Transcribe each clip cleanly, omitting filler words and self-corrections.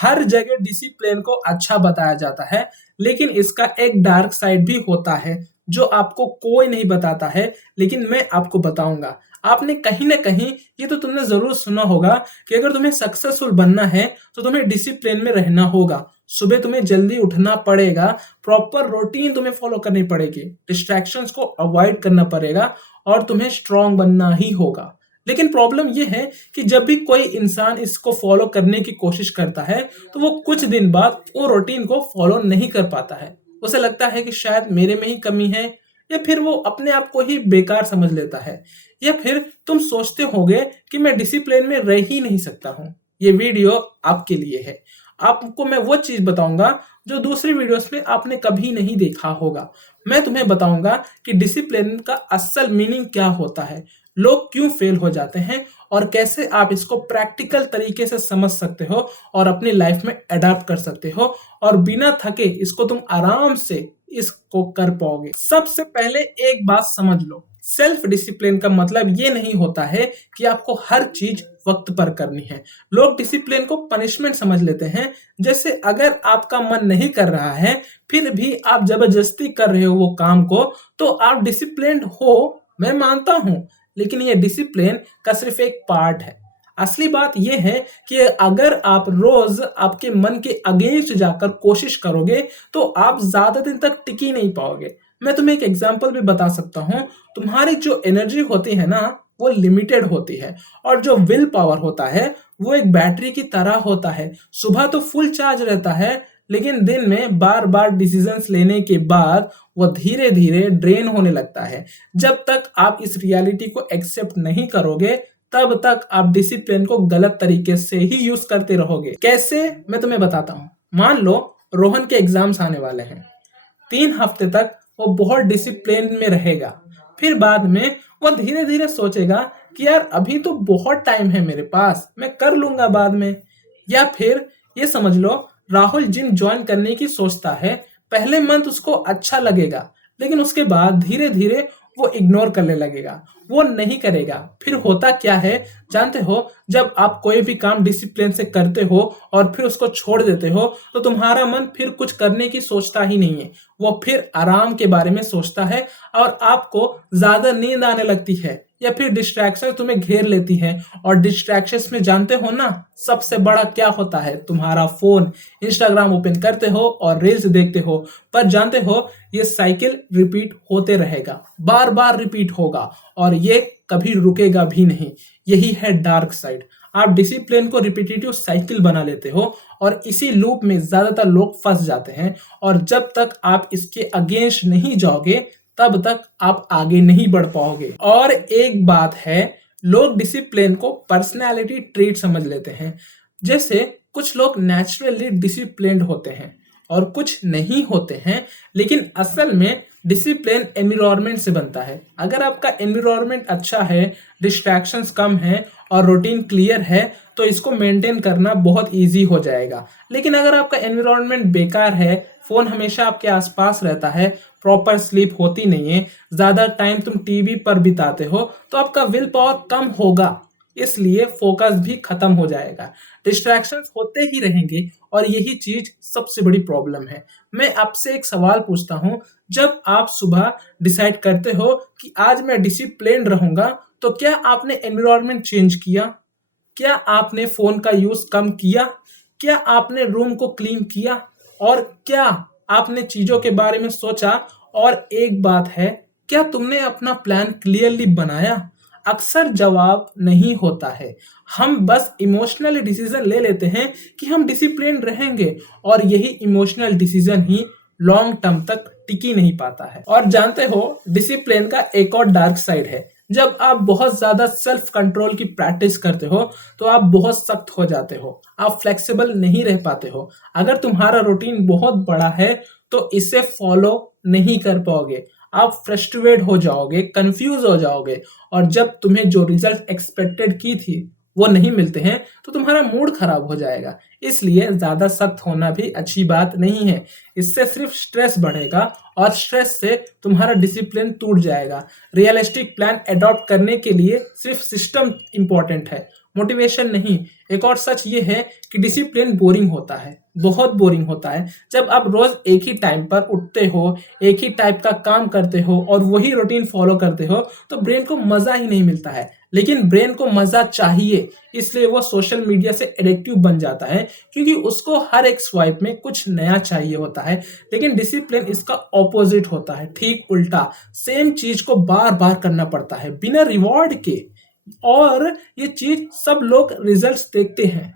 हर जगह डिसिप्लिन को अच्छा बताया जाता है, लेकिन इसका एक डार्क साइड भी होता है जो आपको कोई नहीं बताता है, लेकिन मैं आपको बताऊंगा। आपने कहीं ना कहीं ये तो तुमने जरूर सुना होगा कि अगर तुम्हें सक्सेसफुल बनना है तो तुम्हें डिसिप्लिन में रहना होगा। सुबह तुम्हें जल्दी उठना पड़ेगा, प्रॉपर रूटीन तुम्हें फॉलो करनी पड़ेगी, डिस्ट्रैक्शंस को अवॉइड करना पड़ेगा और तुम्हें स्ट्रांग बनना ही होगा। लेकिन प्रॉब्लम ये है कि जब भी कोई इंसान इसको फॉलो करने की कोशिश करता है तो वो कुछ दिन बाद वो रूटीन को फॉलो नहीं कर पाता है। उसे लगता है कि शायद मेरे में ही कमी है, या फिर वो अपने आप को ही बेकार समझ लेता है, या फिर तुम सोचते होगे कि मैं डिसिप्लिन में रह ही नहीं सकता हूँ। ये वीडियो आपके लिए है। आपको मैं वो चीज बताऊंगा जो दूसरी वीडियोस में आपने कभी नहीं देखा होगा। मैं तुम्हें बताऊंगा कि डिसिप्लिन का असल मीनिंग क्या होता है, लोग क्यों फेल हो जाते हैं और कैसे आप इसको प्रैक्टिकल तरीके से समझ सकते हो और अपनी लाइफ में अडाप्ट कर सकते हो, और बिना थके इसको तुम आराम से इसको कर पाओगे। सबसे पहले एक बात समझ लो, सेल्फ डिसिप्लिन का मतलब ये नहीं होता है कि आपको हर चीज वक्त पर करनी है। लोग डिसिप्लिन को पनिशमेंट समझ लेते हैं, जैसे अगर आपका मन नहीं कर रहा है फिर भी आप जबरदस्ती कर रहे हो वो काम को, तो आप डिसिप्लिन्ड हो, मैं मानता हूं, लेकिन ये डिसिप्लिन का सिर्फ एक पार्ट है। असली बात यह है कि अगर आप रोज आपके मन के अगेंस्ट जाकर कोशिश करोगे तो आप ज्यादा दिन तक टिक ही नहीं पाओगे। मैं तुम्हें एक एग्जांपल भी बता सकता हूँ। तुम्हारी जो एनर्जी होती है ना, वो लिमिटेड होती है, और जो विल पावर होता है वो एक बैटरी की तरह होता है। सुबह तो फुल चार्ज रहता है, लेकिन दिन में बार बार डिसीजंस लेने के बाद वो धीरे धीरे ड्रेन होने लगता है। जब तक आप इस रियलिटी को एक्सेप्ट नहीं करोगे तब तक आप डिसिप्लिन को गलत तरीके से ही यूज करते रहोगे। कैसे, मैं तुम्हें बताता हूँ। मान लो रोहन के एग्जाम्स आने वाले हैं। 3 हफ्ते तक वो बहुत डिसिप्लिन में रहेगा, फिर बाद में वो धीरे धीरे सोचेगा कि यार अभी तो बहुत टाइम है मेरे पास, मैं कर लूंगा बाद में। या फिर ये समझ लो, राहुल जिम ज्वाइन करने की सोचता है। पहले मंथ उसको अच्छा लगेगा, लेकिन उसके बाद धीरे धीरे वो इग्नोर करने लगेगा, वो नहीं करेगा। फिर होता क्या है जानते हो, जब आप कोई भी काम डिसिप्लिन से करते हो और फिर उसको छोड़ देते हो तो तुम्हारा मन फिर कुछ करने की सोचता ही नहीं है, वो फिर आराम के बारे में सोचता है, और आपको ज्यादा नींद आने लगती है, या फिर डिस्ट्रैक्शन तुम्हें घेर लेती है। और डिस्ट्रैक्शंस में जानते हो ना सबसे बड़ा क्या होता है, तुम्हारा फोन। इंस्टाग्राम ओपन करते हो और रील्स देखते हो, पर जानते हो ये साइकिल रिपीट होते रहेगा, बार बार रिपीट होगा, और ये कभी रुकेगा भी नहीं। यही है डार्क साइड। आप डिसिप्लिन को रिपीटेटिव साइकिल बना लेते हो और इसी लूप में ज्यादातर लोग फंस जाते हैं, और जब तक आप इसके अगेंस्ट नहीं जाओगे तब तक आप आगे नहीं बढ़ पाओगे। और एक बात है, लोग डिसिप्लिन को पर्सनैलिटी ट्रेट समझ लेते हैं। जैसे कुछ लोग नेचुरली डिसिप्लिन्ड होते हैं और कुछ नहीं होते हैं, लेकिन असल में डिसिप्लिन एनवायरनमेंट से बनता है। अगर आपका एनवायरनमेंट अच्छा है, डिस्ट्रैक्शंस कम है और रूटीन क्लियर है तो इसको मेंटेन करना बहुत इजी हो जाएगा। लेकिन अगर आपका एनवायरनमेंट बेकार है, फोन हमेशा आपके आसपास रहता है, प्रॉपर स्लीप होती नहीं है, ज्यादा टाइम तुम टीवी पर बिताते हो, तो आपका विल पावर कम होगा, इसलिए फोकस भी खत्म हो जाएगा। डिस्ट्रैक्शंस होते ही रहेंगे, और यही चीज सबसे बड़ी प्रॉब्लम है। मैं आपसे एक सवाल पूछता हूं, जब आप सुबह डिसाइड करते हो कि आज मैं डिसिप्लिन रहूंगा, तो क्या आपने एनवायरनमेंट चेंज किया? क्या आपने फोन का यूज कम किया? क्या आपने रूम को क्लीन किया? और क्या आपने चीजों के बारे में सोचा? और एक बात है, क्या तुमने अपना प्लान क्लियरली बनाया? अक्सर जवाब नहीं होता है। हम बस इमोशनल डिसीजन ले लेते हैं कि हम डिसिप्लिन रहेंगे, और यही इमोशनल डिसीजन ही लॉन्ग टर्म तक टिकी नहीं पाता है। और जानते हो, डिसिप्लिन का एक और डार्क साइड है। जब आप बहुत ज्यादा सेल्फ कंट्रोल की प्रैक्टिस करते हो तो आप बहुत सख्त हो जाते हो, आप फ्लेक्सिबल नहीं रह पाते हो। अगर तुम्हारा रूटीन बहुत बड़ा है तो इसे फॉलो नहीं कर पाओगे, आप फ्रस्ट्रेटेड हो जाओगे, कंफ्यूज हो जाओगे, और जब तुम्हें जो रिजल्ट एक्सपेक्टेड की थी वो नहीं मिलते हैं तो तुम्हारा मूड खराब हो जाएगा। इसलिए ज़्यादा सख्त होना भी अच्छी बात नहीं है। इससे सिर्फ स्ट्रेस बढ़ेगा और स्ट्रेस से तुम्हारा डिसिप्लिन टूट जाएगा। रियलिस्टिक प्लान अडॉप्ट करने के लिए सिर्फ सिस्टम इंपॉर्टेंट है, मोटिवेशन नहीं। एक और सच ये है कि डिसिप्लिन बोरिंग होता है, बहुत बोरिंग होता है। जब आप रोज एक ही टाइम पर उठते हो, एक ही टाइप का काम करते हो और वही रूटीन फॉलो करते हो तो ब्रेन को मजा ही नहीं मिलता है। लेकिन ब्रेन को मजा चाहिए, इसलिए वो सोशल मीडिया से एडिक्टिव बन जाता है, क्योंकि उसको हर एक स्वाइप में कुछ नया चाहिए होता है। लेकिन डिसिप्लिन इसका ऑपोजिट होता है, ठीक उल्टा। सेम चीज को बार बार करना पड़ता है बिना रिवॉर्ड के, और ये चीज सब लोग रिजल्ट्स देखते हैं,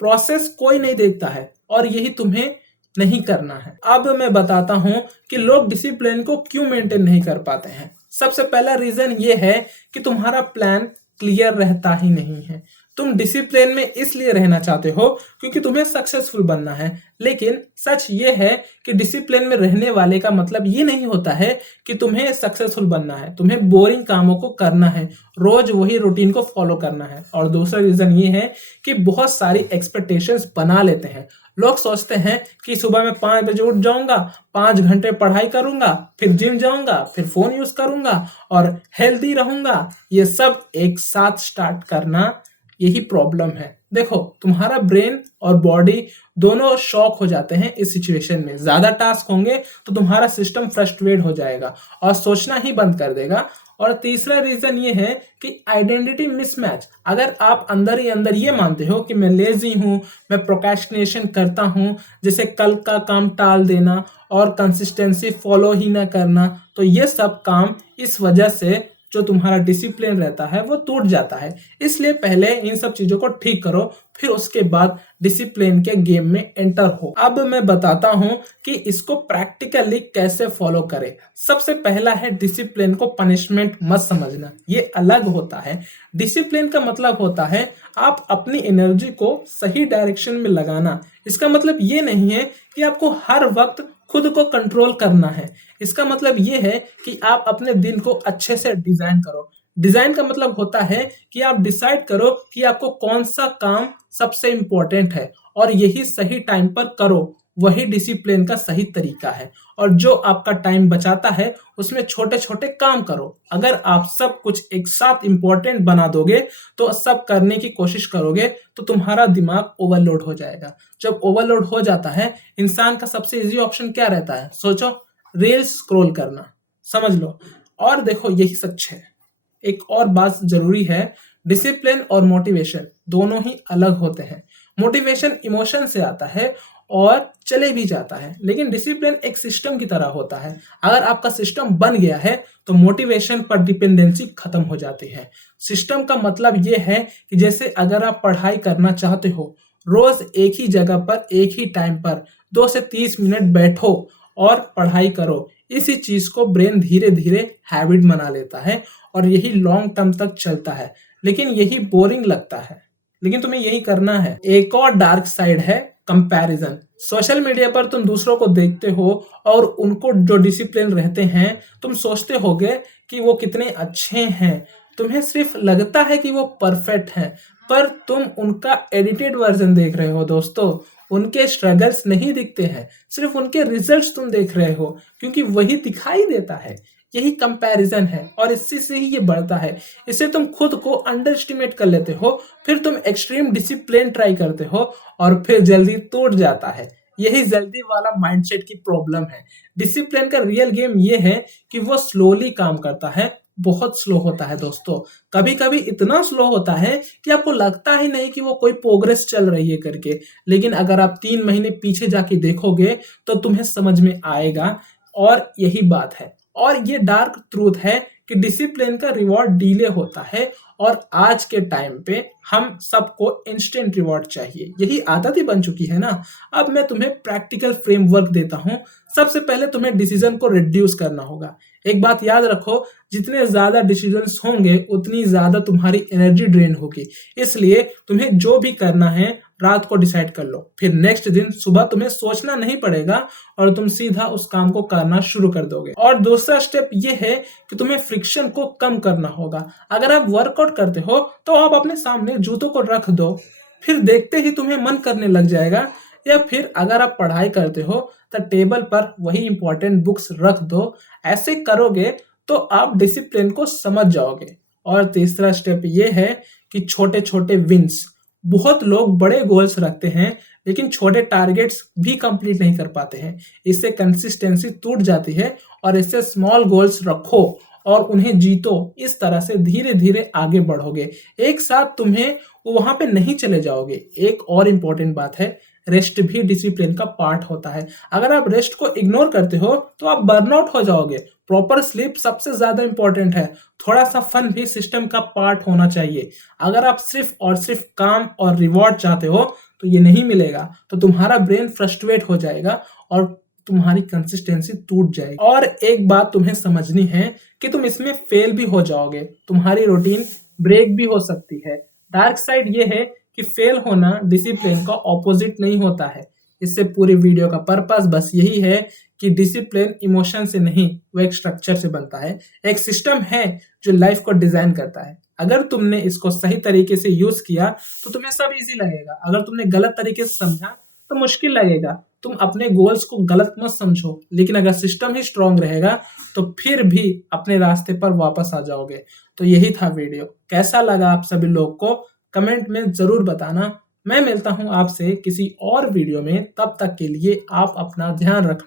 प्रोसेस कोई नहीं देखता है, और यही तुम्हें नहीं करना है। अब मैं बताता हूं कि लोग डिसिप्लिन को क्यों मेंटेन नहीं कर पाते हैं। सबसे पहला रीजन ये है कि तुम्हारा प्लान क्लियर रहता ही नहीं है। तुम डिसिप्लिन में इसलिए रहना चाहते हो क्योंकि तुम्हें सक्सेसफुल बनना है, लेकिन सच ये है कि डिसिप्लिन में रहने वाले का मतलब ये नहीं होता है कि तुम्हें सक्सेसफुल बनना है। तुम्हें बोरिंग कामों को करना है, रोज वही रूटीन को फॉलो करना है। और दूसरा रीजन ये है कि बहुत सारी एक्सपेक्टेशंस बना लेते हैं। लोग सोचते हैं कि सुबह में 5 बजे उठ जाऊंगा, 5 घंटे पढ़ाई करूंगा, फिर जिम जाऊंगा, फिर फोन यूज करूंगा और हेल्दी रहूंगा। ये सब एक साथ स्टार्ट करना, यही प्रॉब्लम है। देखो, तुम्हारा ब्रेन और बॉडी दोनों शॉक हो जाते हैं इस सिचुएशन में। ज्यादा टास्क होंगे तो तुम्हारा सिस्टम फ्रस्ट्रेट हो जाएगा और सोचना ही बंद कर देगा। और तीसरा रीजन ये है कि आइडेंटिटी मिसमैच। अगर आप अंदर ही अंदर ये मानते हो कि मैं लेजी हूं, मैं प्रोक्रेस्टिनेशन करता हूं, जैसे कल का काम टाल देना और कंसिस्टेंसी फॉलो ही ना करना, तो ये सब काम इस वजह से जो तुम्हारा डिसिप्लिन रहता है वो टूट जाता है। इसलिए पहले इन सब चीजों को ठीक करो, फिर उसके बाद डिसिप्लिन के गेम में एंटर हो। अब मैं बताता हूं कि इसको प्रैक्टिकली कैसे फॉलो करें। सबसे पहला है, डिसिप्लिन को पनिशमेंट मत समझना, ये अलग होता है। डिसिप्लिन का मतलब होता है आप अपनी एनर्जी को सही डायरेक्शन में लगाना। इसका मतलब ये नहीं है कि आपको हर वक्त खुद को कंट्रोल करना है। इसका मतलब ये है कि आप अपने दिन को अच्छे से डिजाइन करो। डिजाइन का मतलब होता है कि आप डिसाइड करो कि आपको कौन सा काम सबसे इंपॉर्टेंट है और यही सही टाइम पर करो। वही डिसिप्लिन का सही तरीका है। और जो आपका टाइम बचाता है उसमें छोटे छोटे काम करो। अगर आप सब कुछ एक साथ इंपॉर्टेंट बना दोगे तो सब करने की कोशिश करोगे तो तुम्हारा दिमाग ओवरलोड हो जाएगा। जब ओवरलोड हो जाता है, इंसान का सबसे इजी ऑप्शन क्या रहता है? सोचो, रील्स स्क्रॉल करना, समझ लो। और देखो, यही सच है। एक और बात जरूरी है, डिसिप्लिन और मोटिवेशन दोनों ही अलग होते हैं। मोटिवेशन इमोशन से आता है और चले भी जाता है, लेकिन डिसिप्लिन एक सिस्टम की तरह होता है। अगर आपका सिस्टम बन गया है तो मोटिवेशन पर डिपेंडेंसी खत्म हो जाती है। सिस्टम का मतलब यह है कि जैसे अगर आप पढ़ाई करना चाहते हो, रोज एक ही जगह पर एक ही टाइम पर 2 से 30 मिनट बैठो और पढ़ाई करो। इसी चीज को ब्रेन धीरे धीरे हैबिट बना लेता है और यही लॉन्ग टर्म तक चलता है। लेकिन यही बोरिंग लगता है, लेकिन तुम्हें यही करना है। एक और डार्क साइड है कंपैरिजन। सोशल मीडिया पर तुम दूसरों को देखते हो और उनको जो डिसिप्लिन रहते हैं, तुम सोचते होगे कि वो कितने अच्छे हैं। तुम्हें सिर्फ लगता है कि वो परफेक्ट हैं, पर तुम उनका एडिटेड वर्जन देख रहे हो दोस्तों। उनके स्ट्रगल्स नहीं दिखते हैं, सिर्फ उनके रिजल्ट्स तुम देख रहे हो, क्योंकि वही दिखाई देता है। यही कंपैरिजन है और इससे से ही ये बढ़ता है। इससे तुम खुद को अंडर एस्टिमेट कर लेते हो, फिर तुम एक्सट्रीम डिसिप्लिन ट्राई करते हो और फिर जल्दी टूट जाता है। यही जल्दी वाला माइंडसेट की प्रॉब्लम है। डिसिप्लिन का रियल गेम ये है कि वो स्लोली काम करता है, बहुत स्लो होता है दोस्तों। कभी कभी इतना स्लो होता है कि आपको लगता ही नहीं कि वो कोई प्रोग्रेस चल रही है करके। लेकिन अगर आप 3 महीने पीछे जाके देखोगे तो तुम्हें समझ में आएगा। और यही बात है, और ये डार्क ट्रूथ है कि डिसिप्लिन का रिवॉर्ड डिले होता है और आज के टाइम पे हम सबको इंस्टेंट रिवॉर्ड चाहिए। यही आदत ही बन चुकी है ना। अब मैं तुम्हें प्रैक्टिकल फ्रेमवर्क देता हूं। सबसे पहले तुम्हें डिसीजन को रिड्यूस करना होगा। एक बात याद रखो, जितने ज्यादा डिसीजंस होंगे उतनी ज्यादा तुम्हारी एनर्जी ड्रेन होगी। इसलिए तुम्हें जो भी करना है रात को डिसाइड कर लो, फिर नेक्स्ट दिन सुबह तुम्हें सोचना नहीं पड़ेगा और तुम सीधा उस काम को करना शुरू कर दोगे। और दूसरा स्टेप ये है कि तुम्हें फ्रिक्शन को कम करना होगा। अगर आप वर्कआउट करते हो तो आप अपने सामने जूतों को रख दो, फिर देखते ही तुम्हें मन करने लग जाएगा। या फिर अगर आप पढ़ाई करते हो तो टेबल पर वही इंपॉर्टेंट बुक्स रख दो। ऐसे करोगे तो आप डिसिप्लिन को समझ जाओगे। और तीसरा स्टेप ये है कि छोटे छोटे विंस। बहुत लोग बड़े गोल्स रखते हैं लेकिन छोटे टारगेट्स भी कंप्लीट नहीं कर पाते हैं। इससे कंसिस्टेंसी टूट जाती है। और इससे स्मॉल गोल्स रखो और उन्हें जीतो। इस तरह से धीरे धीरे आगे बढ़ोगे। एक साथ तुम्हें वहां पे नहीं चले जाओगे। एक और इम्पोर्टेंट बात है, रेस्ट भी डिसिप्लिन का पार्ट होता है। अगर आप रेस्ट को इग्नोर करते हो तो आप बर्नआउट हो जाओगे। प्रॉपर स्लीप सबसे ज्यादा इंपॉर्टेंट है। थोड़ा सा फन भी सिस्टम का पार्ट होना चाहिए। अगर आप सिर्फ और सिर्फ काम और रिवॉर्ड चाहते हो तो ये नहीं मिलेगा। तो तुम्हारा ब्रेन फ्रस्ट्रेट हो जाएगा और तुम्हारी कंसिस्टेंसी टूट जाएगी। और एक बात तुम्हें समझनी है कि तुम इसमें फेल भी हो जाओगे। तुम्हारी रूटीन ब्रेक भी हो सकती है। डार्क साइड ये है कि फेल होना डिसिप्लिन का ऑपोजिट नहीं होता है। इससे पूरी वीडियो का पर्पस बस यही है कि डिसिप्लिन इमोशन से नहीं, वो एक स्ट्रक्चर से बनता है। एक सिस्टम है जो लाइफ को डिजाइन करता है। अगर तुमने इसको सही तरीके से यूज किया तो तुम्हें सब इजी लगेगा। अगर तुमने गलत तरीके से समझा तो मुश्किल लगेगा। तुम अपने गोल्स को गलत मत समझो, लेकिन अगर सिस्टम ही स्ट्रांग रहेगा तो फिर भी अपने रास्ते पर वापस आ जाओगे। तो यही था वीडियो। कैसा लगा आप सभी लोग को कमेंट में जरूर बताना। मैं मिलता हूं आपसे किसी और वीडियो में। तब तक के लिए आप अपना ध्यान रखना।